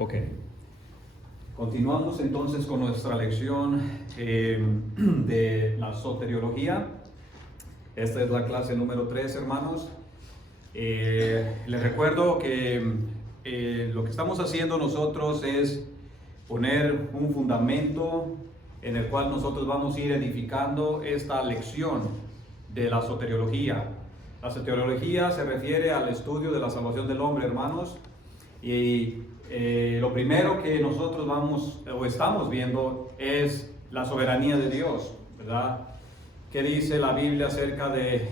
Ok. Continuamos entonces con nuestra lección de la soteriología. Esta es la clase número 3, hermanos. Les recuerdo que lo que estamos haciendo nosotros es poner un fundamento en el cual nosotros vamos a ir edificando esta lección de la soteriología. La soteriología se refiere al estudio de la salvación del hombre, hermanos, y lo primero que nosotros estamos viendo es la soberanía de Dios, ¿verdad? ¿Qué dice la Biblia acerca de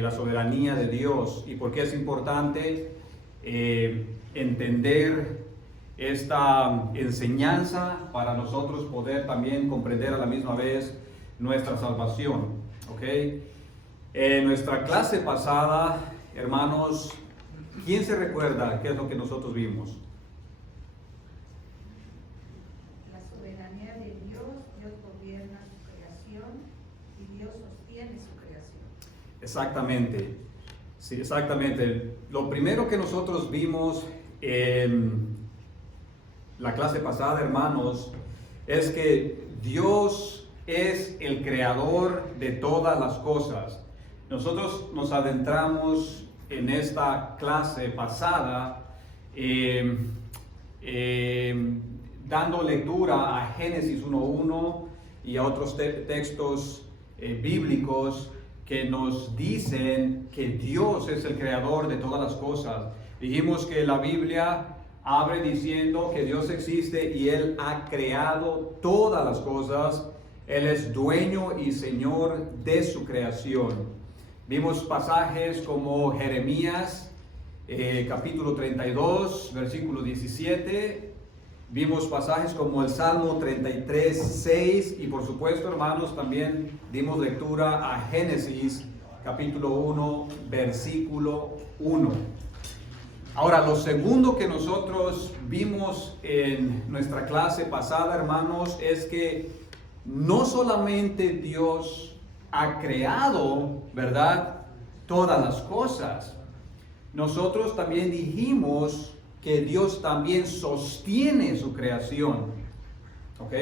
la soberanía de Dios y por qué es importante entender esta enseñanza para nosotros poder también comprender a la misma vez nuestra salvación? ¿Ok? En nuestra clase pasada, hermanos, ¿quién se recuerda qué es lo que nosotros vimos? La soberanía de Dios, Dios gobierna su creación y Dios sostiene su creación. Exactamente, sí, exactamente. Lo primero que nosotros vimos en la clase pasada, hermanos, es que Dios es el creador de todas las cosas. Nosotros nos adentramos en esta clase pasada dando lectura a Génesis 1:1 y a otros textos bíblicos que nos dicen que Dios es el creador de todas las cosas. Dijimos que la Biblia abre diciendo que Dios existe y Él ha creado todas las cosas. Él es dueño y señor de su creación. Vimos pasajes como Jeremías, capítulo 32, versículo 17. Vimos pasajes como el Salmo 33, 6. Y por supuesto, hermanos, también dimos lectura a Génesis, capítulo 1, versículo 1. Ahora, lo segundo que nosotros vimos en nuestra clase pasada, hermanos, es que no solamente Dios ha creado, ¿verdad?, todas las cosas. Nosotros también dijimos que Dios también sostiene su creación. ¿Ok?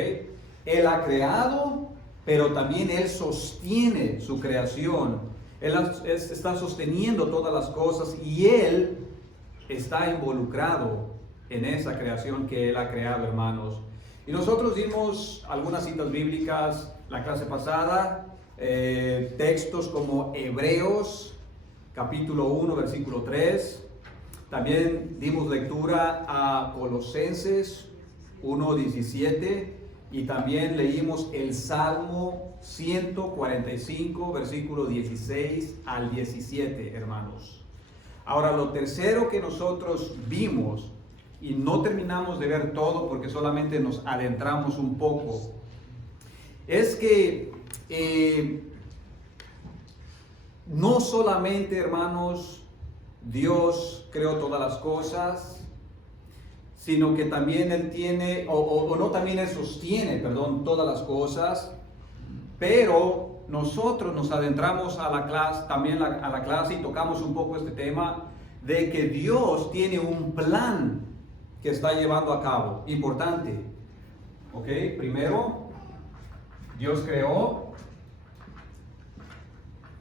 Él ha creado, pero también Él sostiene su creación. Él está sosteniendo todas las cosas y Él está involucrado en esa creación que Él ha creado, hermanos. Y nosotros dimos algunas citas bíblicas la clase pasada, textos como Hebreos, capítulo 1, versículo 3. También dimos lectura a Colosenses 1:17 y también leímos el Salmo 145, versículo 16 al 17, hermanos. Ahora, lo tercero que nosotros vimos, y no terminamos de ver todo porque solamente nos adentramos un poco, es que no solamente, hermanos, Dios creó todas las cosas, sino que también Él tiene, también Él sostiene, todas las cosas, pero nosotros nos adentramos a la clase, también a la clase y tocamos un poco este tema de que Dios tiene un plan que está llevando a cabo, importante. ¿Ok? Primero, Dios creó.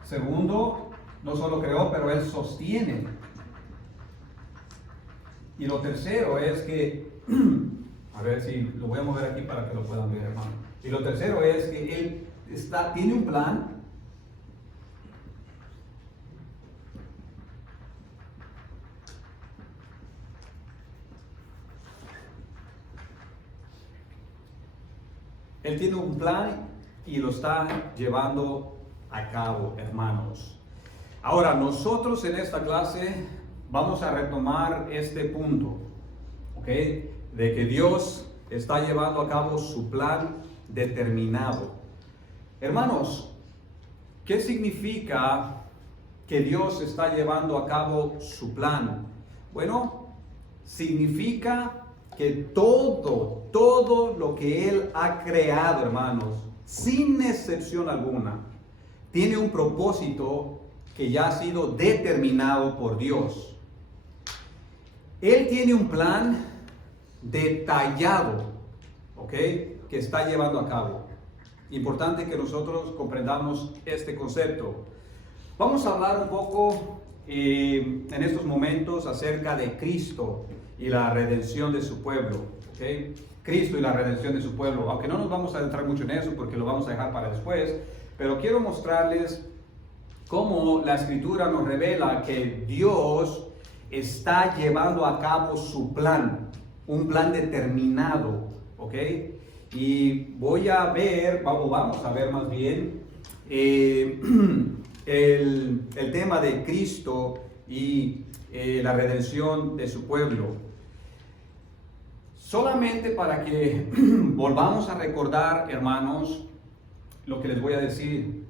Segundo, no solo creó, pero Él sostiene. Y lo tercero es que, a ver si lo voy a mover aquí para que lo puedan ver, hermano. Y lo tercero es que Él tiene un plan. Él tiene un plan y lo está llevando a cabo, hermanos. Ahora, nosotros en esta clase vamos a retomar este punto, ¿ok? De que Dios está llevando a cabo su plan determinado. Hermanos, ¿qué significa que Dios está llevando a cabo su plan? Bueno, significa que todo lo que Él ha creado, hermanos, sin excepción alguna, tiene un propósito que ya ha sido determinado por Dios. Él tiene un plan detallado, ¿ok?, que está llevando a cabo. Importante que nosotros comprendamos este concepto. Vamos a hablar un poco en estos momentos acerca de Cristo y la redención de su pueblo, ¿ok? Cristo y la redención de su pueblo, aunque no nos vamos a adentrar mucho en eso porque lo vamos a dejar para después, pero quiero mostrarles cómo la Escritura nos revela que Dios está llevando a cabo su plan, un plan determinado, ¿ok? Y voy a ver, vamos a ver más bien, el tema de Cristo y la redención de su pueblo. Solamente para que volvamos a recordar, hermanos, lo que les voy a decir,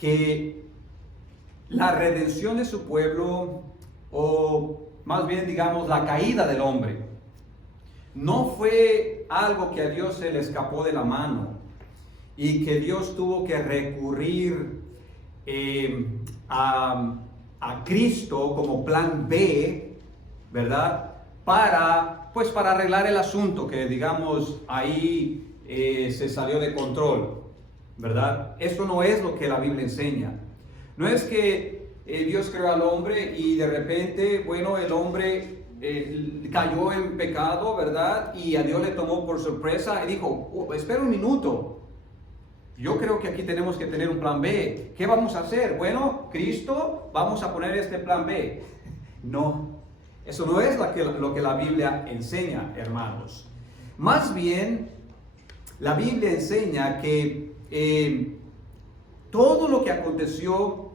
que la redención de su pueblo, o más bien digamos la caída del hombre, no fue algo que a Dios se le escapó de la mano y que Dios tuvo que recurrir a Cristo como plan B, ¿verdad? Para arreglar el asunto que digamos ahí se salió de control, ¿verdad? Eso no es lo que la Biblia enseña. No es que Dios creó al hombre y de repente, bueno, el hombre cayó en pecado, ¿verdad? Y a Dios le tomó por sorpresa y dijo, oh, espera un minuto. Yo creo que aquí tenemos que tener un plan B. ¿Qué vamos a hacer? Bueno, Cristo, vamos a poner este plan B. No, eso no es lo que la Biblia enseña, hermanos. Más bien, la Biblia enseña que todo lo que aconteció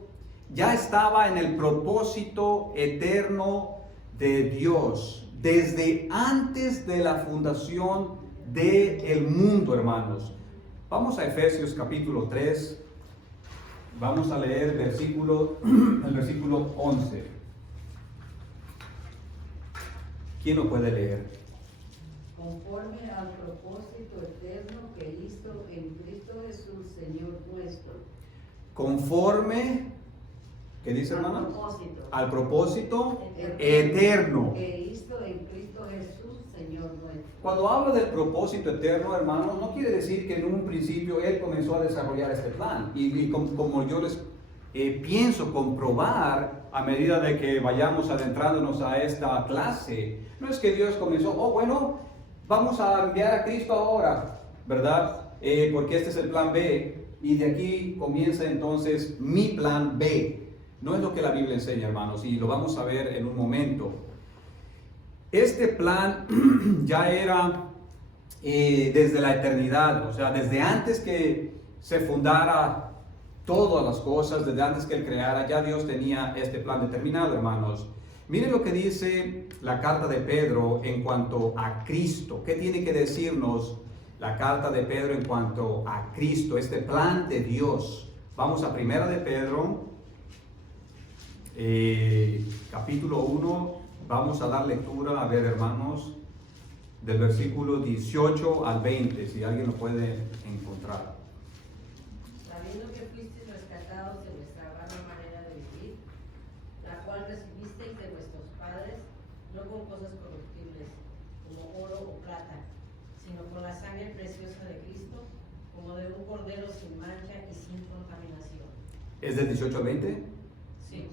ya estaba en el propósito eterno de Dios, desde antes de la fundación del mundo, hermanos. Vamos a Efesios capítulo 3, vamos a leer el versículo 11. ¿Quién lo puede leer? Conforme al propósito eterno que hizo en Cristo Jesús, Señor nuestro. Conforme, ¿qué dice, hermano? Al propósito eterno. Que hizo en Cristo Jesús, Señor nuestro. Cuando hablo del propósito eterno, hermanos, no quiere decir que en un principio Él comenzó a desarrollar este plan. Y como yo les pienso comprobar a medida de que vayamos adentrándonos a esta clase, no es que Dios comenzó, oh bueno, vamos a enviar a Cristo ahora, ¿verdad? Porque este es el plan B y de aquí comienza entonces mi plan B. No es lo que la Biblia enseña, hermanos, y lo vamos a ver en un momento. Este plan ya era desde la eternidad, o sea, desde antes que se fundara todas las cosas, desde antes que Él creara, ya Dios tenía este plan determinado, hermanos. Miren lo que dice la carta de Pedro en cuanto a Cristo. ¿Qué tiene que decirnos la carta de Pedro en cuanto a Cristo, este plan de Dios? Vamos a Primera de Pedro, capítulo 1, vamos a dar lectura, a ver, hermanos, del versículo 18 al 20, si alguien lo puede encontrar. Sabiendo que fuisteis rescatados de vuestra vana manera de vivir, la cual recibisteis de vuestros padres, no con cosas corruptibles, como oro o plata, sino con la sangre preciosa de Cristo, como de un cordero sin mancha y sin contaminación. ¿Es del 18 al 20? Sí.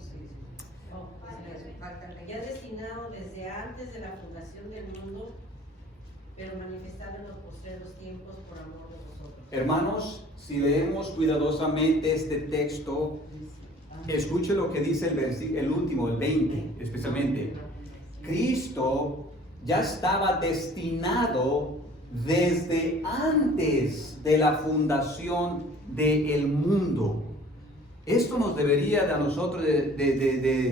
Oh, ya destinado desde antes de la fundación del mundo, pero manifestado en los postreros tiempos por amor de vosotros. Hermanos, si leemos cuidadosamente este texto, escuche lo que dice el último, el 20, especialmente. Cristo ya estaba destinado desde antes de la fundación del mundo. Esto nos debería de a nosotros,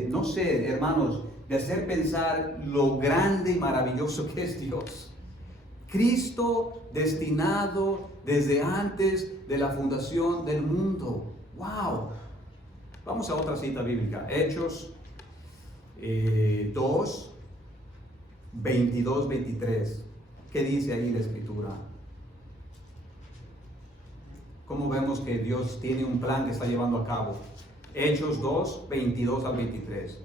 no sé, hermanos, de hacer pensar lo grande y maravilloso que es Dios. Cristo destinado desde antes de la fundación del mundo. ¡Wow! Vamos a otra cita bíblica. Hechos 2, 22, 23. ¿Qué dice ahí la Escritura? ¿Cómo vemos que Dios tiene un plan que está llevando a cabo? Hechos 2, 22 al 23.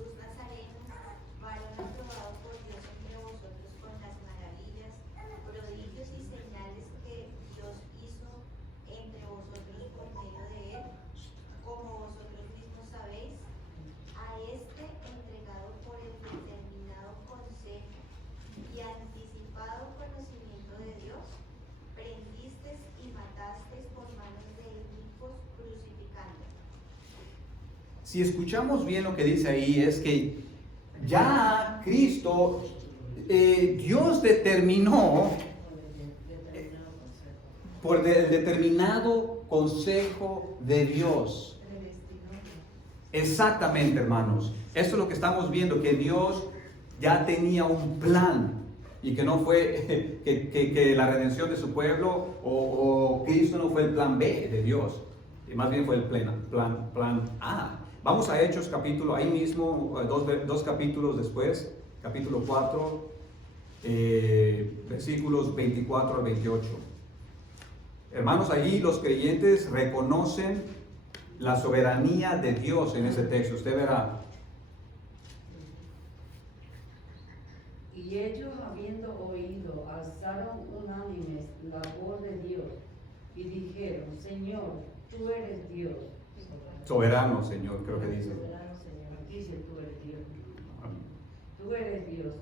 Jesús Nazareno, varón aprobado por Dios entre vosotros con las maravillas, prodigios y señales que Dios hizo entre vosotros por medio de él, como vosotros mismos sabéis, a este entregado por el determinado consejo y anticipado conocimiento de Dios, prendisteis y matasteis por manos de inicuos, crucificando. Si escuchamos bien lo que dice ahí, es que ya Cristo, Dios determinó por el determinado consejo de Dios. Exactamente, hermanos. Esto es lo que estamos viendo, que Dios ya tenía un plan y que no fue que la redención de su pueblo o Cristo no fue el plan B de Dios, y más bien fue el plan A. Vamos a Hechos capítulo, ahí mismo, dos capítulos después, capítulo 4, versículos 24 al 28. Hermanos, allí los creyentes reconocen la soberanía de Dios en ese texto. Usted verá. Y ellos, habiendo oído, alzaron unánimes la voz de Dios y dijeron: Señor, tú eres Dios. Soberano, Señor, creo que dice. Soberano, Señor, dice: tú eres Dios. Tú eres Dios,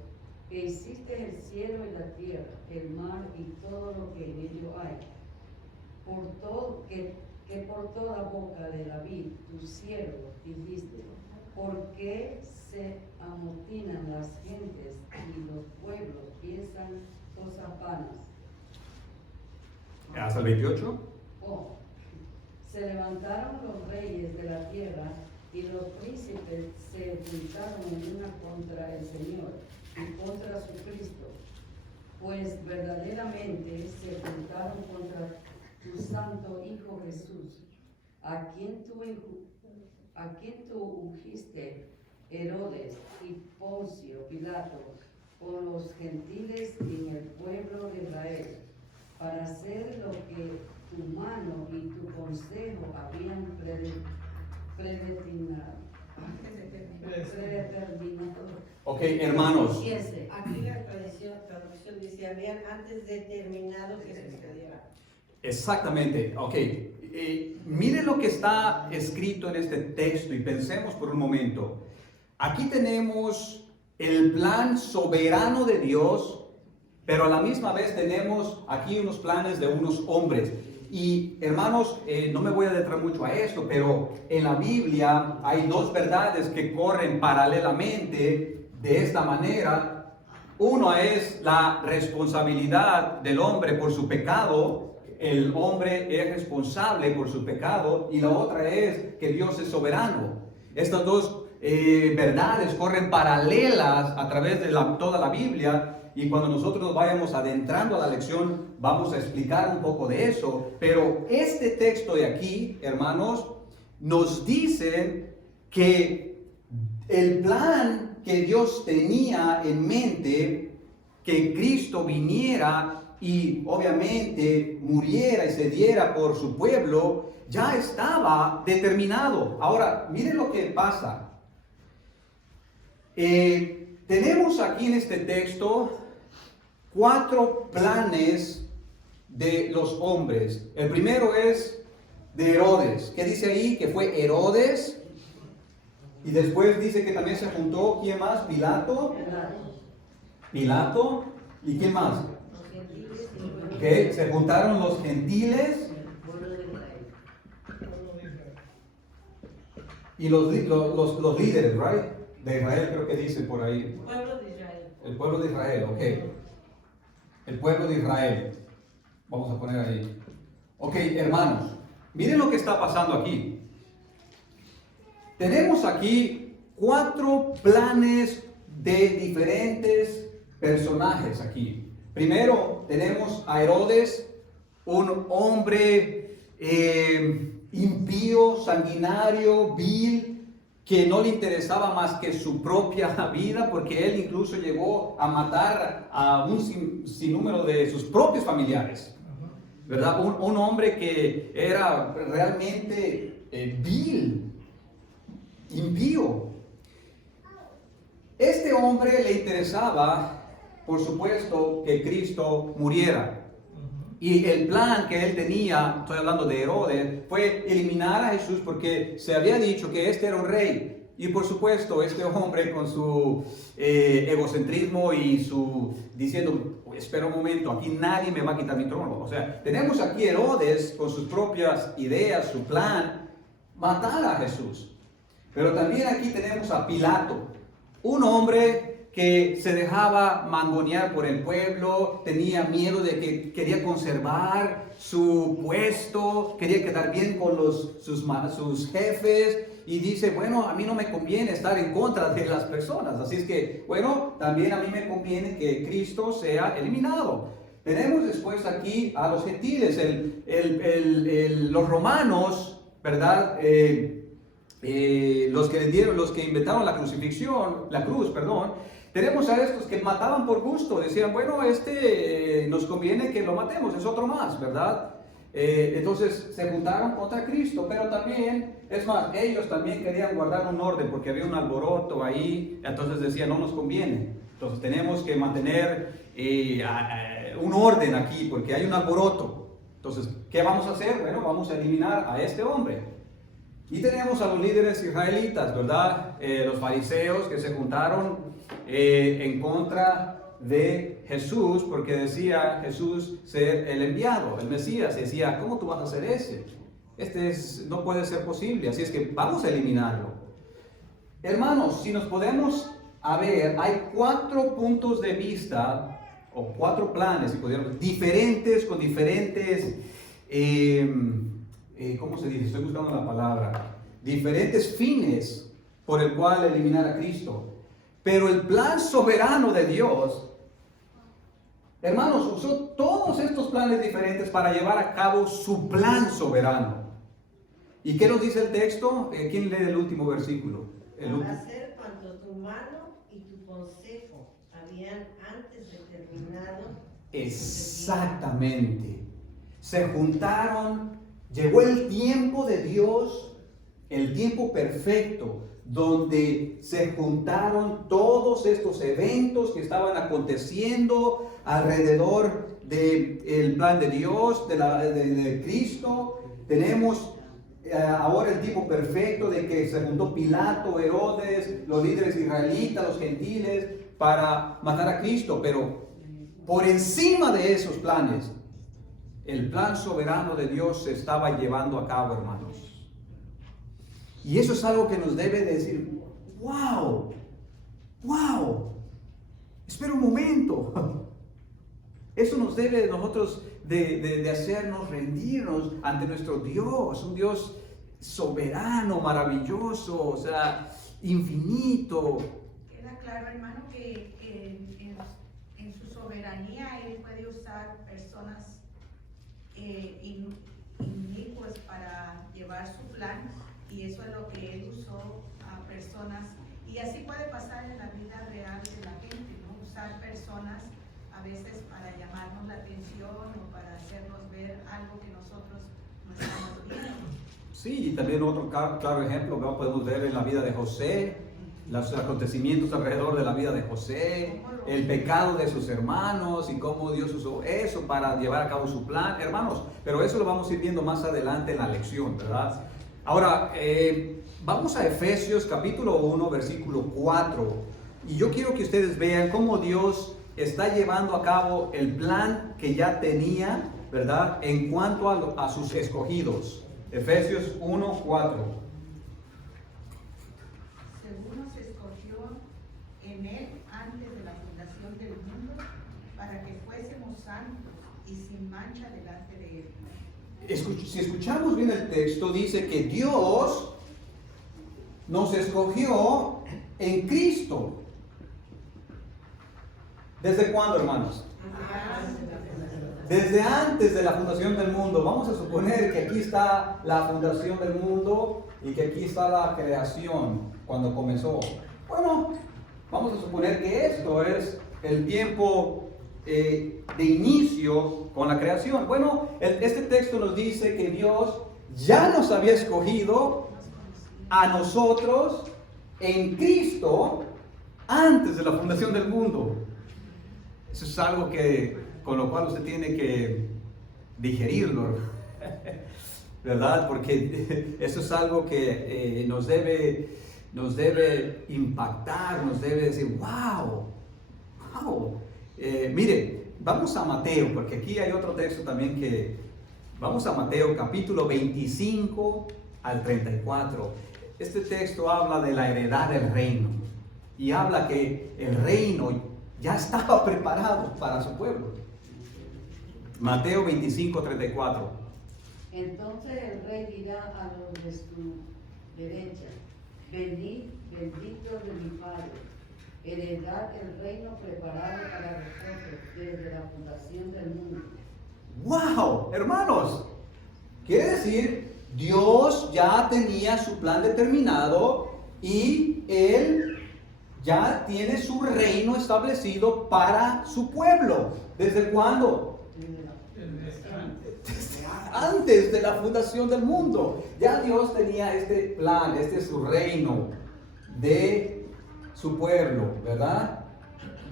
que hiciste el cielo y la tierra, el mar y todo lo que en ello hay. Que por toda boca de David, tu siervo, dijiste: ¿por qué se amotinan las gentes y los pueblos piensan cosas vanas? ¿Hasta el 28? Oh, se levantaron los reyes de la tierra y los príncipes se juntaron en una contra el Señor y contra su Cristo, pues verdaderamente se juntaron contra tu santo Hijo Jesús, a quien tú ungiste, Herodes y Poncio Pilato, con los gentiles y en el pueblo de Israel, para hacer lo que tu mano y tu consejo habían predeterminado. Ok, hermanos. Fíjense, aquí la traducción dice: habían antes determinado que sucediera. Exactamente, ok. Miren lo que está escrito en este texto y pensemos por un momento. Aquí tenemos el plan soberano de Dios, pero a la misma vez tenemos aquí unos planes de unos hombres. Y hermanos, no me voy a adentrar mucho a esto, pero en la Biblia hay dos verdades que corren paralelamente de esta manera. Uno es la responsabilidad del hombre por su pecado. El hombre es responsable por su pecado, y la otra es que Dios es soberano. Estas dos verdades corren paralelas a través de toda la Biblia, y cuando nosotros nos vayamos adentrando a la lección vamos a explicar un poco de eso. Pero este texto de aquí, hermanos, nos dice que el plan que Dios tenía en mente, que Cristo viniera y obviamente muriera y se diera por su pueblo, ya estaba determinado. Ahora, miren lo que pasa. Tenemos aquí en este texto 4 planes de los hombres. El primero es de Herodes. ¿Qué dice ahí? Que fue Herodes. Y después dice que también se juntó, ¿quién más? Pilato. ¿Y quién más? Que se juntaron los gentiles y los líderes, right? De Israel, creo que dice por ahí. El pueblo de Israel, ok. El pueblo de Israel. Vamos a poner ahí. Ok, hermanos, miren lo que está pasando aquí. Tenemos aquí 4 planes de diferentes personajes aquí. Primero tenemos a Herodes, un hombre impío, sanguinario, vil, que no le interesaba más que su propia vida, porque él incluso llegó a matar a un sinnúmero de sus propios familiares, ¿verdad? Un hombre que era realmente vil, impío. Este hombre le interesaba, por supuesto, que Cristo muriera. Y el plan que él tenía, estoy hablando de Herodes, fue eliminar a Jesús porque se había dicho que este era un rey. Y por supuesto, este hombre con su egocentrismo y su diciendo, espera un momento, aquí nadie me va a quitar mi trono. O sea, tenemos aquí Herodes con sus propias ideas, su plan, matar a Jesús. Pero también aquí tenemos a Pilato, un hombre que se dejaba mangonear por el pueblo, tenía miedo de que quería conservar su puesto, quería quedar bien con sus jefes, y dice, bueno, a mí no me conviene estar en contra de las personas, así es que, bueno, también a mí me conviene que Cristo sea eliminado. Tenemos después aquí a los gentiles, los romanos, ¿verdad? Los que inventaron la cruz, tenemos a estos que mataban por gusto, decían, bueno, nos conviene que lo matemos, es otro más, ¿verdad? Entonces se juntaron contra Cristo, pero también, es más, ellos también querían guardar un orden porque había un alboroto ahí, entonces decían, no nos conviene. Entonces tenemos que mantener un orden aquí porque hay un alboroto. Entonces, ¿qué vamos a hacer? Bueno, vamos a eliminar a este hombre. Y tenemos a los líderes israelitas, ¿verdad? Los fariseos que se juntaron en contra de Jesús, porque decía Jesús ser el enviado, el Mesías. Y decía, ¿cómo tú vas a hacer ese? No puede ser posible, así es que vamos a eliminarlo. Hermanos, si nos podemos ver, hay 4 puntos de vista, o 4 planes, si pudiéramos, diferentes, con diferentes... ¿cómo se dice? Estoy buscando la palabra. Diferentes fines por el cual eliminar a Cristo. Pero el plan soberano de Dios, hermanos, usó todos estos planes diferentes para llevar a cabo su plan soberano. ¿Y qué nos dice el texto? ¿Quién lee el último versículo? Para hacer cuanto tu mano y tu consejo habían antes determinado. Exactamente. Se juntaron. Llegó el tiempo de Dios, el tiempo perfecto, donde se juntaron todos estos eventos que estaban aconteciendo alrededor del plan de Dios, de Cristo. Tenemos ahora el tiempo perfecto de que se juntó Pilato, Herodes, los líderes israelitas, los gentiles, para matar a Cristo. Pero por encima de esos planes, el plan soberano de Dios se estaba llevando a cabo, hermanos. Y eso es algo que nos debe decir, wow, espera un momento. Eso nos debe nosotros de hacernos rendirnos ante nuestro Dios, un Dios soberano, maravilloso, o sea, infinito. Queda claro, hermano, que en su soberanía Él puede usar personas inicuas para llevar su plan, y eso es lo que Él usó a personas, y así puede pasar en la vida real de la gente, ¿no? Usar personas a veces para llamarnos la atención o para hacernos ver algo que nosotros no estamos viendo. Sí, y también otro claro ejemplo que podemos ver en la vida de José, los acontecimientos alrededor de la vida de José, el pecado de sus hermanos y cómo Dios usó eso para llevar a cabo su plan, hermanos. Pero eso lo vamos a ir viendo más adelante en la lección, ¿verdad? Ahora, vamos a Efesios capítulo 1, versículo 4. Y yo quiero que ustedes vean cómo Dios está llevando a cabo el plan que ya tenía, ¿verdad? En cuanto a sus escogidos. Efesios 1, 4. Según nos escogió en Él antes de la fundación del mundo, para que fuésemos santos y sin mancha delante de Él. Si escuchamos bien el texto, dice que Dios nos escogió en Cristo. ¿Desde cuándo, hermanos? Desde antes de la fundación del mundo. Vamos a suponer que aquí está la fundación del mundo y que aquí está la creación cuando comenzó. Bueno, vamos a suponer que esto es el tiempo de inicio con la creación. Bueno, este texto nos dice que Dios ya nos había escogido a nosotros en Cristo antes de la fundación del mundo. Eso es algo con lo cual usted tiene que digerirlo, ¿verdad? Porque eso es algo que nos debe impactar, nos debe decir, wow. Mire, vamos a Mateo, porque aquí hay otro texto también vamos a Mateo capítulo 25 al 34. Este texto habla de la heredad del reino y habla que el reino ya estaba preparado para su pueblo. Mateo 25, 34. Entonces el rey dirá a los de su derecha: venid, benditos de mi Padre, heredad el reino preparado para vosotros desde la fundación del mundo. ¡Wow! Hermanos, quiere decir, Dios ya tenía su plan determinado y Él ya tiene su reino establecido para su pueblo. ¿Desde cuándo? Antes de la fundación del mundo. Ya Dios tenía este plan, este es su reino de su pueblo, ¿verdad?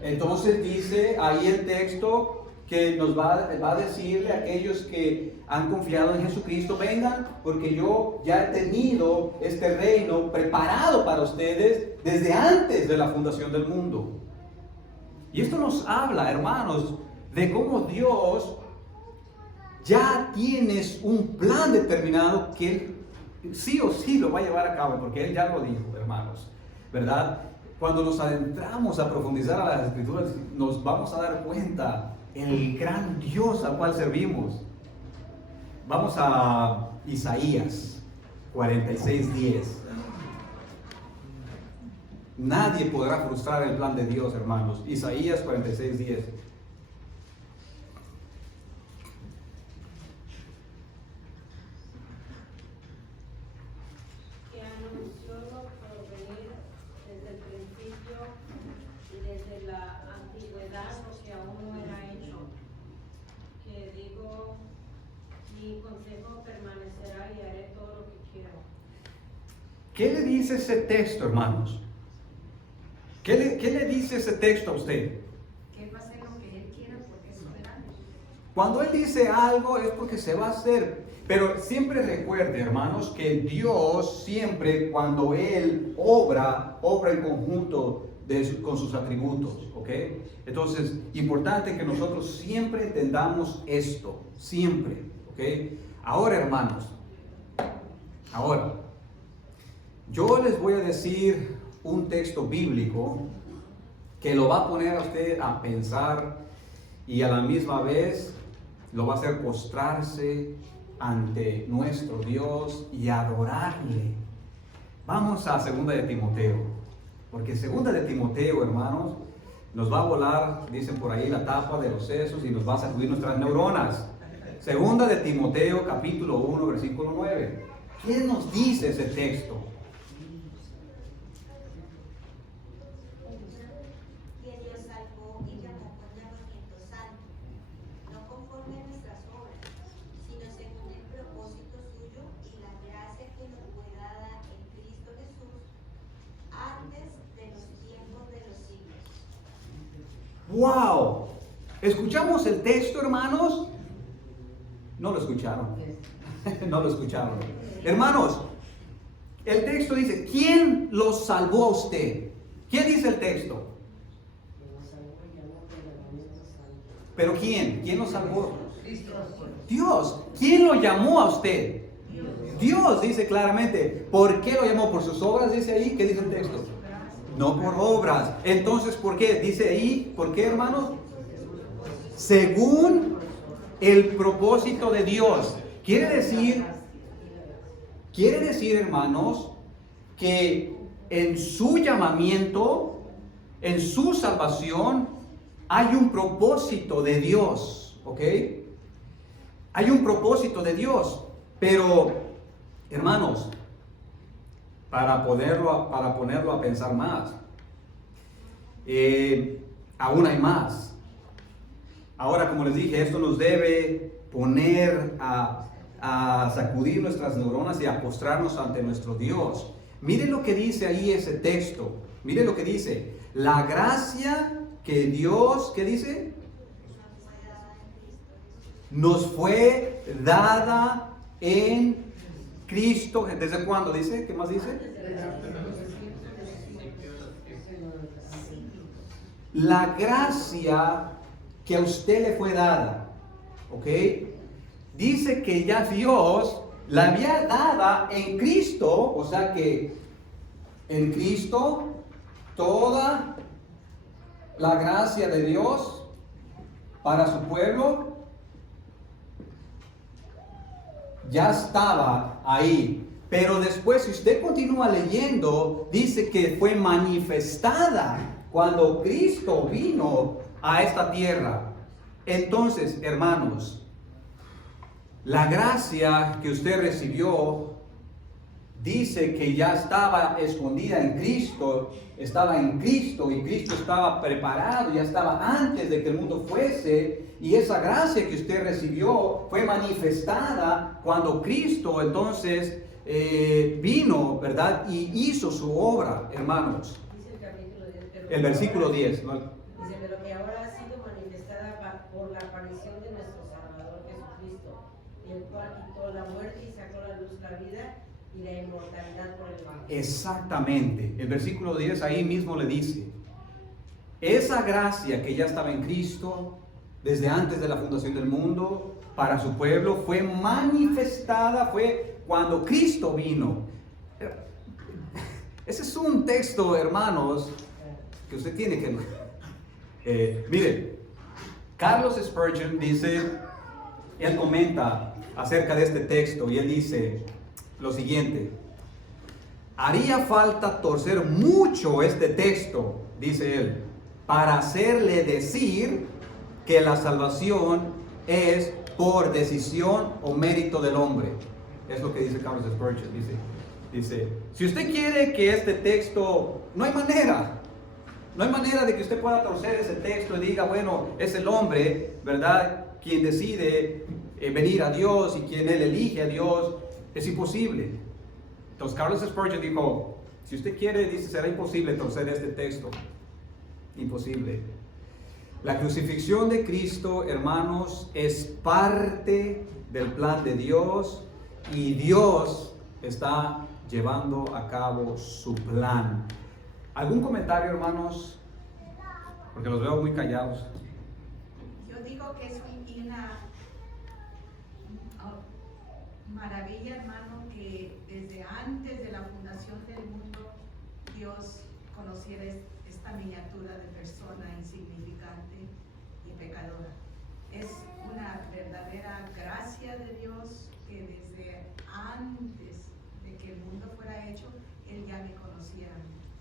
Entonces dice ahí el texto que nos va a decirle a aquellos que han confiado en Jesucristo: vengan, porque yo ya he tenido este reino preparado para ustedes desde antes de la fundación del mundo. Y esto nos habla, hermanos, de cómo Dios ya tienes un plan determinado que Él sí o sí lo va a llevar a cabo, porque Él ya lo dijo, hermanos, ¿verdad? Cuando nos adentramos a profundizar a las Escrituras, nos vamos a dar cuenta el gran Dios al cual servimos. Vamos a Isaías 46:10. Nadie podrá frustrar el plan de Dios, hermanos. Isaías 46:10. Que anunció lo porvenir desde el principio y desde la antigüedad lo que aún no era hecho. Que digo, mi consejo permanecerá y haré todo lo que quiero. ¿Qué le dice ese texto, hermanos? ¿Qué le dice ese texto a usted? Que va a hacer lo que Él quiera porque es soberano. Cuando Él dice algo es porque se va a hacer. Pero siempre recuerde, hermanos, que Dios siempre, cuando Él obra en conjunto con sus atributos, ¿ok? Entonces, importante que nosotros siempre entendamos esto, siempre, ¿ok? Ahora, hermanos, yo les voy a decir un texto bíblico que lo va a poner a usted a pensar y a la misma vez lo va a hacer postrarse ante nuestro Dios y adorarle. Vamos a 2 de Timoteo, porque 2 de Timoteo, hermanos, nos va a volar, dicen por ahí, la tapa de los sesos y nos va a sacudir nuestras neuronas. 2 de Timoteo, capítulo 1, versículo 9. ¿Qué nos dice ese texto? Quien Dios salvó y llamó con llamamiento santo, no conforme a nuestras obras, sino según el propósito suyo y la gracia que nos fue dada en Cristo Jesús antes de los tiempos de los siglos. ¡Wow! ¿Escuchamos el texto, hermanos? No lo escucharon. No lo escucharon. Hermanos, el texto dice, ¿quién los salvó a usted? ¿Qué dice el texto? ¿Pero quién? ¿Quién los salvó? Dios. ¿Quién lo llamó a usted? Dios dice claramente. ¿Por qué lo llamó? ¿Por sus obras? Dice ahí. ¿Qué dice el texto? No por obras. Entonces, ¿por qué? Dice ahí, ¿por qué, hermanos? Según el propósito de Dios. Quiere decir, hermanos, que en su llamamiento, en su salvación, hay un propósito de Dios, ¿ok? Hay un propósito de Dios, pero, hermanos, para ponerlo a pensar más, aún hay más. Ahora, como les dije, esto nos debe poner a sacudir nuestras neuronas y a postrarnos ante nuestro Dios. Miren lo que dice ahí ese texto. Miren lo que dice. La gracia que Dios, ¿qué dice? Nos fue dada en Cristo. ¿Desde cuándo dice? ¿Qué más dice? La gracia que a usted le fue dada, ¿ok? Dice que ya Dios la había dada en Cristo, o sea que en Cristo toda la gracia de Dios para su pueblo ya estaba ahí. Pero después, si usted continúa leyendo, dice que fue manifestada cuando Cristo vino a esta tierra. Entonces, hermanos, la gracia que usted recibió dice que ya estaba escondida en Cristo, estaba en Cristo y Cristo estaba preparado, ya estaba antes de que el mundo fuese, y esa gracia que usted recibió fue manifestada cuando Cristo entonces vino, ¿verdad? Y hizo su obra, hermanos. Dice el capítulo 10, pero El versículo 10, ¿no? dice, pero que ahora ha sido manifestada por la aparición de nuestro Salvador Jesucristo, el cual quitó la muerte y sacó a la luz la vida y la inmortalidad por el mal. Exactamente. El versículo 10 ahí mismo le dice, esa gracia que ya estaba en Cristo desde antes de la fundación del mundo para su pueblo fue manifestada, fue cuando Cristo vino. Ese es un texto, hermanos, que usted tiene que... mire, Carlos Spurgeon dice, él comenta acerca de este texto y él dice lo siguiente: haría falta torcer mucho este texto, dice él, para hacerle decir que la salvación es por decisión o mérito del hombre. Es lo que dice Carlos Spurgeon. Dice, si usted quiere que este texto, no hay manera de que usted pueda torcer ese texto y diga, bueno, es el hombre, ¿verdad?, quien decide venir a Dios y quien él elige a Dios. Es imposible. Entonces Carlos Spurgeon dijo, si usted quiere, dice, será imposible torcer este texto. Imposible. La crucifixión de Cristo, hermanos, es parte del plan de Dios y Dios está llevando a cabo su plan. ¿Algún comentario, hermanos? Porque los veo muy callados. Yo digo que es una maravilla, hermano, que desde antes de la fundación del mundo Dios conociera esta miniatura de persona insignificante y pecadora. Es una verdadera gracia de Dios que desde antes de que el mundo fuera hecho, Él ya me conocía.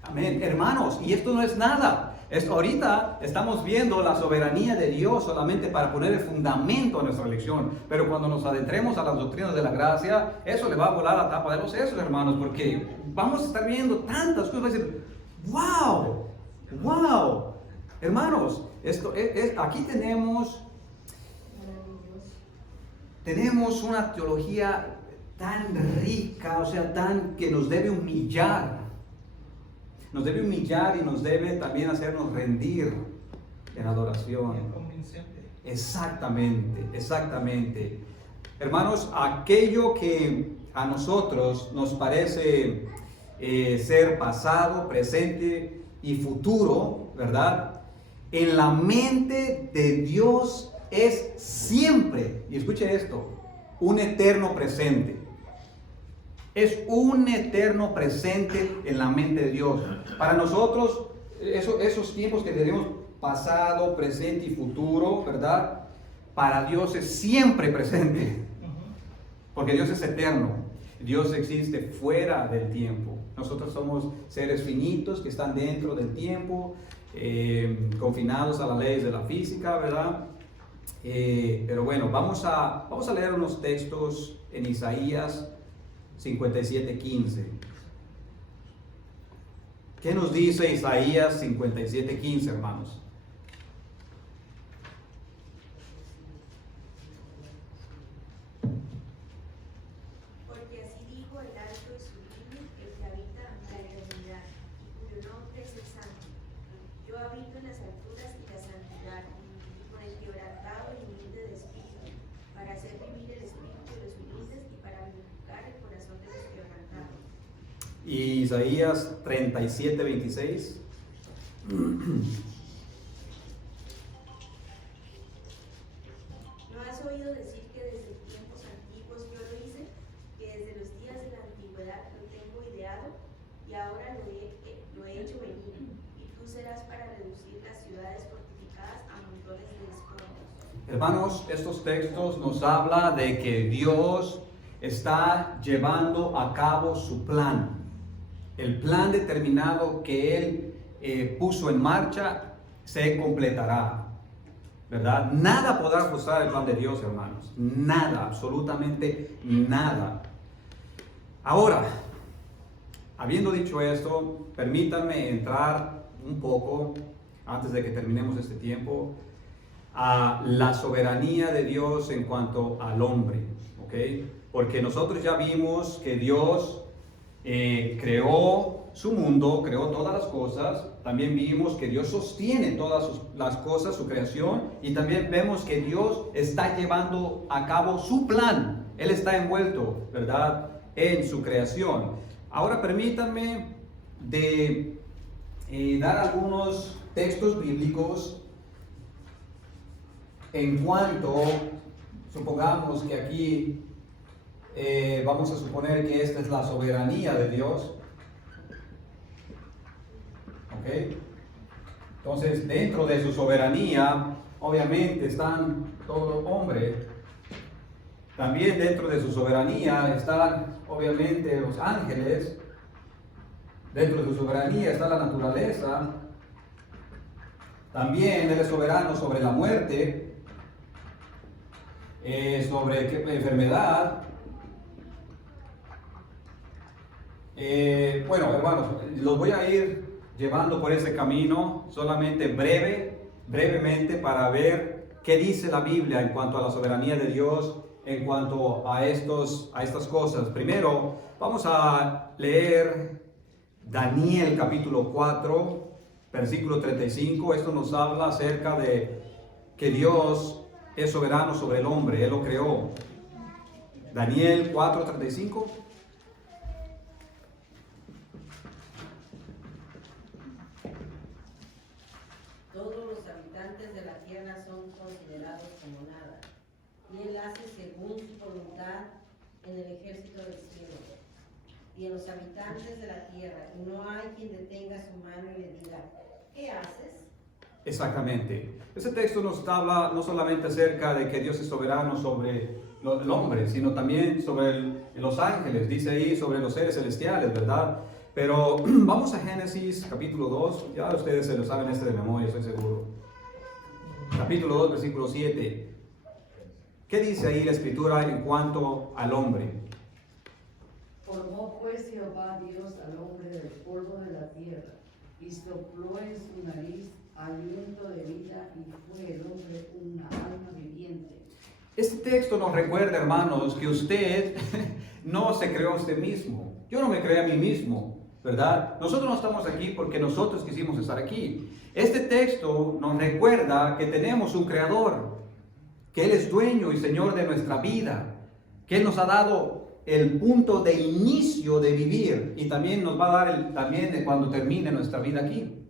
Amén, hermanos, y esto no es nada. Ahorita estamos viendo la soberanía de Dios solamente para poner el fundamento a nuestra elección, pero cuando nos adentremos a las doctrinas de la gracia, eso le va a volar la tapa de los sesos, hermanos, porque vamos a estar viendo tantas cosas. Va a decir, wow, hermanos, aquí tenemos una teología tan rica, o sea, que nos debe humillar. Nos debe humillar y nos debe también hacernos rendir en adoración. Exactamente. Hermanos, aquello que a nosotros nos parece ser pasado, presente y futuro, ¿verdad? En la mente de Dios es siempre, y escuche esto, un eterno presente. Es un eterno presente en la mente de Dios. Para nosotros, esos tiempos que tenemos pasado, presente y futuro, ¿verdad? Para Dios es siempre presente. Porque Dios es eterno. Dios existe fuera del tiempo. Nosotros somos seres finitos que están dentro del tiempo, confinados a las leyes de la física, ¿verdad? Pero bueno, vamos a leer unos textos en Isaías 57:15. ¿Qué nos dice Isaías 57:15, hermanos? Porque así dijo el alto y sublime, el que habita la eternidad, y cuyo nombre es el Santo. Yo habito en las alturas y la santidad, y con el quebrantado y humilde de espíritu, para hacer vivir el espíritu de los humildes y para vivificar el corazón de los quebrantados. Y Isaías 37, 26. ¿No has oído decir que desde tiempos antiguos yo lo hice? Que desde los días de la antigüedad lo tengo ideado y ahora lo he hecho venir. Y tú serás para reducir las ciudades fortificadas a montones de escombros. Hermanos, estos textos nos habla de que Dios está llevando a cabo su plan. El plan determinado que Él puso en marcha se completará, ¿verdad? Nada podrá frustrar el plan de Dios, hermanos. Nada, absolutamente nada. Ahora, habiendo dicho esto, permítanme entrar un poco, antes de que terminemos este tiempo, a la soberanía de Dios en cuanto al hombre, ¿ok? Porque nosotros ya vimos que Dios creó su mundo, creó todas las cosas. También vimos que Dios sostiene todas las cosas, su creación, y también vemos que Dios está llevando a cabo su plan. Él está envuelto, ¿verdad?, en su creación. Ahora permítanme dar algunos textos bíblicos en cuanto, supongamos que aquí vamos a suponer que esta es la soberanía de Dios. ¿Ok? Entonces, dentro de su soberanía, obviamente están todo hombre. También dentro de su soberanía están, obviamente, los ángeles. Dentro de su soberanía está la naturaleza. También Él es soberano sobre la muerte, sobre enfermedad. Bueno, hermanos, los voy a ir llevando por ese camino, solamente brevemente, para ver qué dice la Biblia en cuanto a la soberanía de Dios, en cuanto a estas cosas. Primero, vamos a leer Daniel capítulo 4, versículo 35. Esto nos habla acerca de que Dios es soberano sobre el hombre, Él lo creó. Daniel 4, 35. Todos los habitantes de la tierra son considerados como nada, y Él hace según su voluntad en el ejército del cielo y en los habitantes de la tierra, y no hay quien detenga su mano y le diga, ¿qué haces? Exactamente. Ese texto nos habla no solamente acerca de que Dios es soberano sobre el hombre, sino también sobre los ángeles, dice ahí sobre los seres celestiales, ¿verdad? Pero vamos a Génesis capítulo 2, ya ustedes se lo saben de memoria, estoy seguro. Capítulo 2, versículo 7. ¿Qué dice ahí la escritura en cuanto al hombre? Formó pues Jehová Dios al hombre del polvo de la tierra, y sopló en su nariz aliento de vida, y fue el hombre una alma viviente. Este texto nos recuerda, hermanos, que usted no se creó a usted mismo. Yo no me creé a mí mismo, ¿verdad? Nosotros no estamos aquí porque nosotros quisimos estar aquí. Este texto nos recuerda que tenemos un creador, que Él es dueño y Señor de nuestra vida, que Él nos ha dado el punto de inicio de vivir y también nos va a dar también de cuando termine nuestra vida aquí.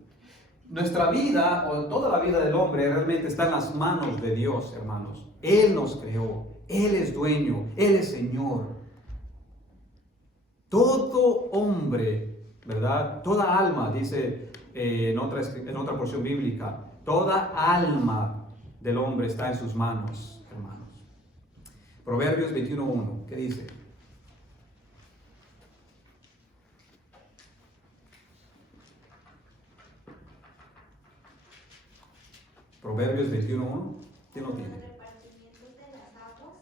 Nuestra vida, o toda la vida del hombre, realmente está en las manos de Dios, hermanos. Él nos creó, Él es dueño, Él es Señor. Todo hombre, ¿verdad? Toda alma, dice en otra porción bíblica, toda alma del hombre está en sus manos, hermanos. Proverbios 21:1, ¿qué dice? Proverbios 21:1, ¿quién lo tiene? Con el repartimiento de las aguas,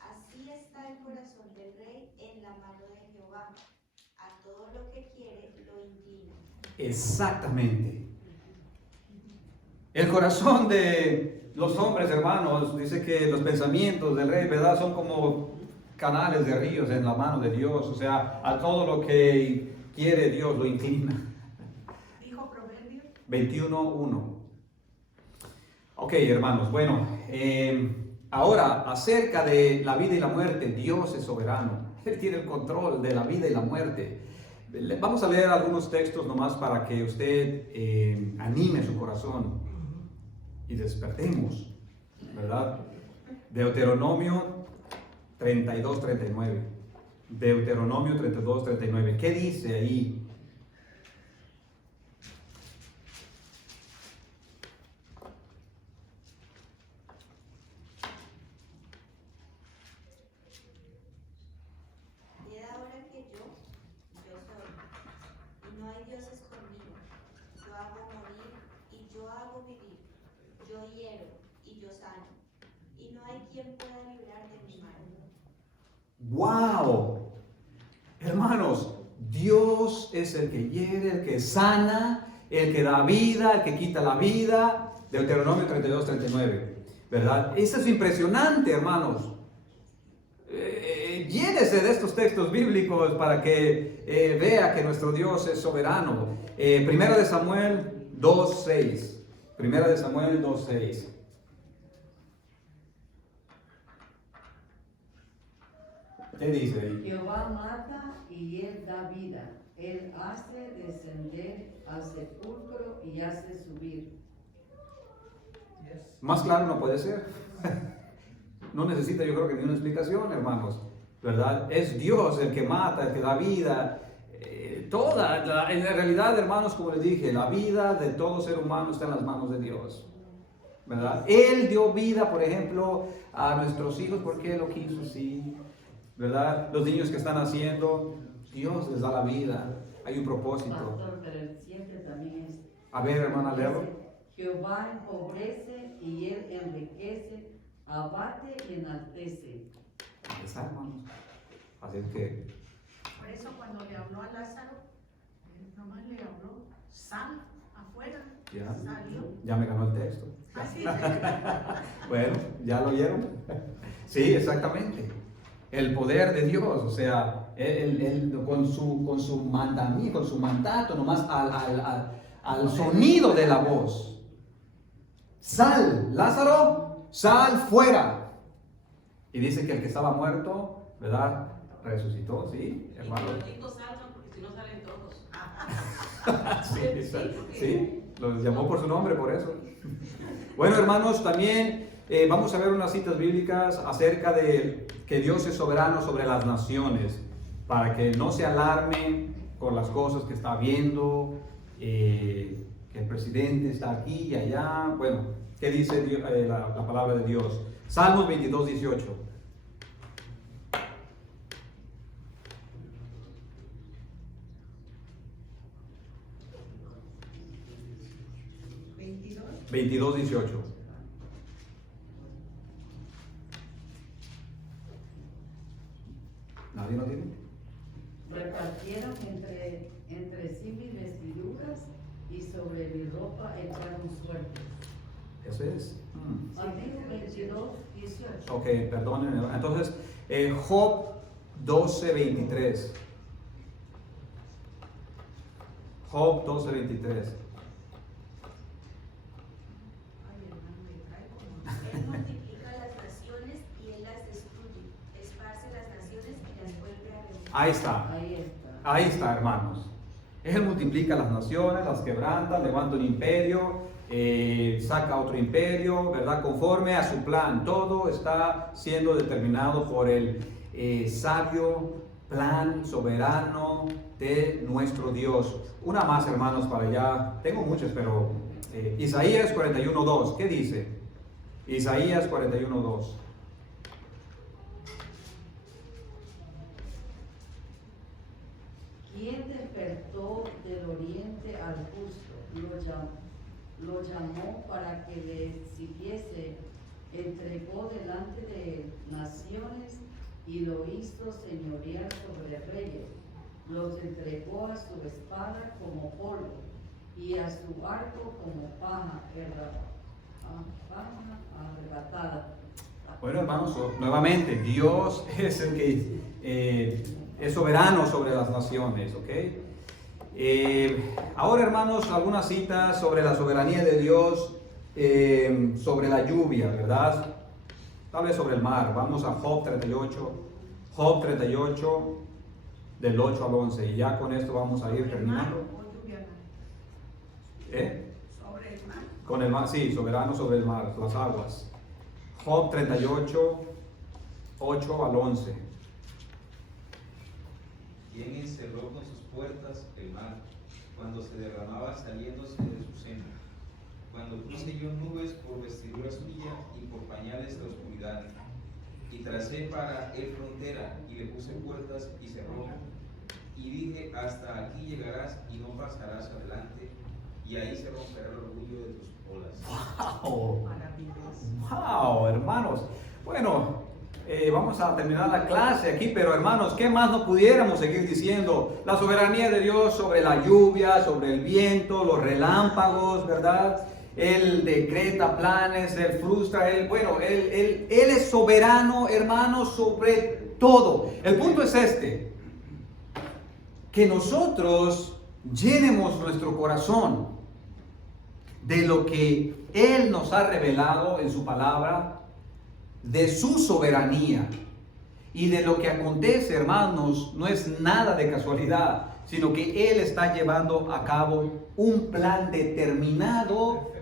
así está el corazón del rey en la mano de Jehová. A todo lo que quiere lo inclina. Exactamente. El corazón de los hombres, hermanos, dice que los pensamientos del rey, ¿verdad?, son como canales de ríos en la mano de Dios. O sea, a todo lo que quiere Dios lo inclina. Dijo Proverbios. 21:1. Ok, hermanos, bueno, ahora acerca de la vida y la muerte, Dios es soberano. Él tiene el control de la vida y la muerte. Vamos a leer algunos textos nomás para que usted anime su corazón y despertemos, ¿verdad? Deuteronomio 32:39. Deuteronomio 32:39. ¿Qué dice ahí? Ved ahora que yo soy, y no hay dioses conmigo. Yo hago morir y yo hago vivir. Yo hiero y yo sano. Y no hay quien pueda librar de mi mano. ¡Wow! Hermanos, Dios es el que hiere, el que sana, el que da vida, el que quita la vida. Deuteronomio 32:39, ¿verdad? Eso es impresionante, hermanos. Llénese de estos textos bíblicos para que vea que nuestro Dios es soberano. Primera de Samuel 2:6. Primera de Samuel 2:6. ¿Qué dice ahí? Jehová mata y él da vida. Él hace descender al sepulcro y hace subir. Más claro no puede ser. No necesita, yo creo que ni una explicación, hermanos, ¿verdad? Es Dios el que mata, el que da vida. En realidad, hermanos, como les dije, la vida de todo ser humano está en las manos de Dios, ¿verdad? Él dio vida, por ejemplo, a nuestros hijos porque Él lo quiso, sí, ¿verdad? Los niños que están naciendo, Dios les da la vida. Hay un propósito. Pastor, pero el 7 también es. A ver, hermana, léalo. Jehová empobrece y él enriquece, abate y enaltece. Ahí está, hermanos. Así es que, Por eso cuando le habló a Lázaro, él nomás le habló, sal afuera, ya, salió. ya me ganó el texto. Así. Bueno, ¿ya lo oyeron? Sí, exactamente. El poder de Dios, o sea, él con su mandamiento, con su mandato, nomás al sonido de la voz. Sal, Lázaro, sal fuera. Y dice que el que estaba muerto, ¿verdad? Resucitó, ¿sí, hermano? Y los chicos salgan porque si no salen todos. Sí, los llamó por su nombre, por eso. Bueno, hermanos, también vamos a ver unas citas bíblicas acerca de que Dios es soberano sobre las naciones, para que no se alarme con las cosas que está viendo, que el presidente está aquí y allá. Bueno, ¿qué dice la palabra de Dios? Salmos 22:18. ¿22? 22:18. ¿Nadie lo tiene? Repartieron entre sí mis vestiduras y sobre mi ropa echaron suertes. Eso es. Amigo 22:18. Ok, perdónenme. Entonces, Job 12:23. Job 12:23. Ay, hermano, me trae como... Él multiplica las naciones y él las destruye. Esparce las naciones y las vuelve a reunir. Ahí está. Ahí está. Ahí está, hermanos. Él multiplica las naciones, las quebranta, levanta un imperio, saca otro imperio, ¿verdad? Conforme a su plan. Todo está siendo determinado por el sabio plan soberano de nuestro Dios. Una más, hermanos, para allá. Tengo muchas, pero Isaías 41:2. ¿Qué dice? Isaías 41:2. ¿Quién despertó del oriente al justo? Lo llamó para que le siguiese, entregó delante de naciones y lo hizo señorear sobre reyes. Los entregó a su espada como polvo y a su arco como paja arrebatada. Bueno, hermanos, nuevamente, Dios es el que es soberano sobre las naciones, ¿ok? Ahora, hermanos, algunas citas sobre la soberanía de Dios, sobre la lluvia, ¿verdad? Tal vez sobre el mar. Vamos a Job 38. Job 38, del 8 al 11. Y ya con esto vamos a ir terminando. Sobre el mar. Con el mar, sí, soberano sobre el mar, las aguas. Job 38, 8 al 11. ¿Quién encerró con sus puertas el mar, cuando se derramaba saliéndose de su seno? Cuando puse yo nubes por vestidura suya y por pañales de oscuridad, y tracé para él frontera, y le puse puertas y cerró, y dije, hasta aquí llegarás y no pasarás adelante, y ahí se romperá el orgullo de tus olas. ¡Wow! Maravilloso. ¡Wow, hermanos! Bueno, vamos a terminar la clase aquí, pero hermanos, ¿qué más no pudiéramos seguir diciendo? La soberanía de Dios sobre la lluvia, sobre el viento, los relámpagos, ¿verdad? Él decreta planes, Él frustra, Él es soberano, hermanos, sobre todo. El punto es este, que nosotros llenemos nuestro corazón de lo que Él nos ha revelado en su palabra, de su soberanía y de lo que acontece, hermanos, no es nada de casualidad, sino que Él está llevando a cabo un plan determinado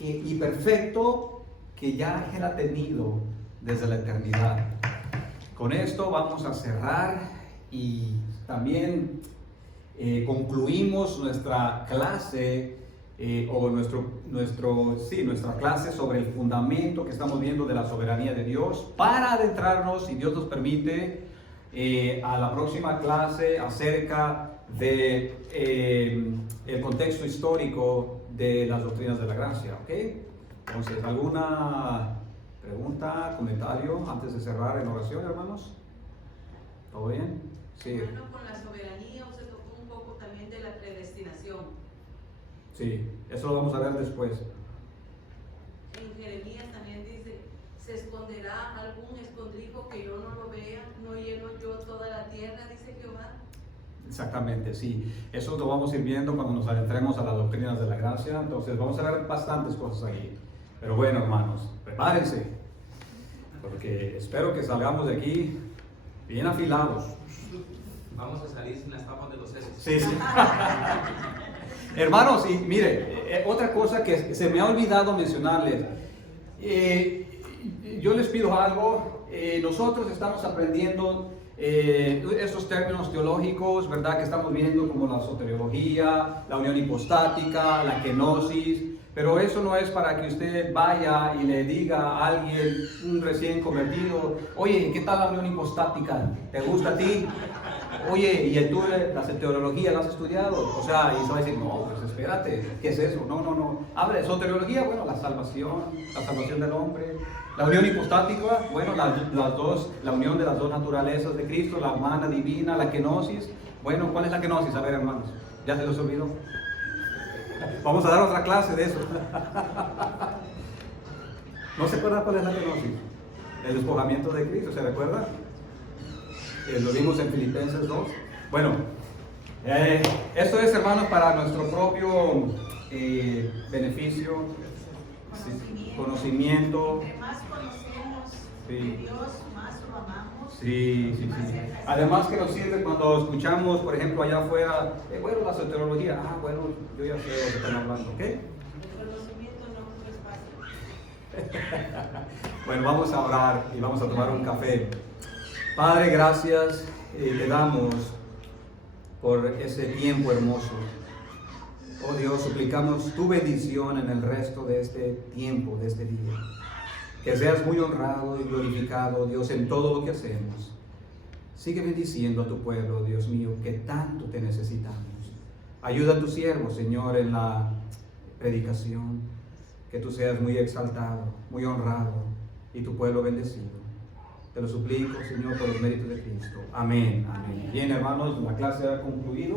y perfecto que ya Él ha tenido desde la eternidad. Con esto vamos a cerrar y también concluimos nuestra clase nuestra clase sobre el fundamento que estamos viendo de la soberanía de Dios, para adentrarnos, si Dios nos permite, a la próxima clase acerca de el contexto histórico de las doctrinas de la gracia, ¿ok? Entonces, ¿alguna pregunta, comentario antes de cerrar en oración, hermanos? ¿Todo bien? Sí. Bueno, con la soberanía usted tocó un poco también de la predestinación. Sí, eso lo vamos a ver después. En Jeremías también dice, se esconderá algún escondrijo que yo no lo vea, no lleno yo toda la tierra, dice Jehová. Exactamente, sí. Eso lo vamos a ir viendo cuando nos adentremos a las doctrinas de la gracia. Entonces vamos a ver bastantes cosas ahí. Pero bueno, hermanos, prepárense, porque espero que salgamos de aquí bien afilados. Vamos a salir sin las tapas de los sesos. Sí, sí. Hermanos, y mire, otra cosa que se me ha olvidado mencionarles. Yo les pido algo. Nosotros estamos aprendiendo esos términos teológicos, ¿verdad? Que estamos viendo como la soteriología, la unión hipostática, la kenosis. Pero eso no es para que usted vaya y le diga a alguien, un recién convertido, oye, ¿qué tal la unión hipostática? ¿Te gusta a ti? Oye, ¿y tú la soteriología la has estudiado? O sea, y se va a decir, no, pues espérate, ¿qué es eso? No. Habla de soteriología, bueno, la salvación del hombre. La unión hipostática, bueno, la unión de las dos naturalezas de Cristo, la humana, divina, la kenosis. Bueno, ¿cuál es la kenosis? A ver, hermanos, ¿ya se los olvidó? Vamos a dar otra clase de eso. ¿No se acuerdan cuál es la kenosis? El despojamiento de Cristo, ¿se recuerda? Lo vimos en Filipenses 2. Bueno, esto es, hermanos, para nuestro propio beneficio, conocimiento. Entre más conocemos Sí. de Dios, más lo amamos. Sí. Además que nos sirve cuando escuchamos, por ejemplo, allá afuera, bueno, la soteriología. Bueno, yo ya sé de lo que están hablando, ¿ok? El conocimiento no es fácil. Bueno, vamos a orar y vamos a tomar un café. Padre, gracias te damos por ese tiempo hermoso. Oh Dios, suplicamos tu bendición en el resto de este tiempo, de este día. Que seas muy honrado y glorificado, Dios, en todo lo que hacemos. Sigue bendiciendo a tu pueblo, Dios mío, que tanto te necesitamos. Ayuda a tu siervo, Señor, en la predicación. Que tú seas muy exaltado, muy honrado y tu pueblo bendecido. Te lo suplico, Señor, por los méritos de Cristo. Amén. Bien, hermanos, la clase ha concluido.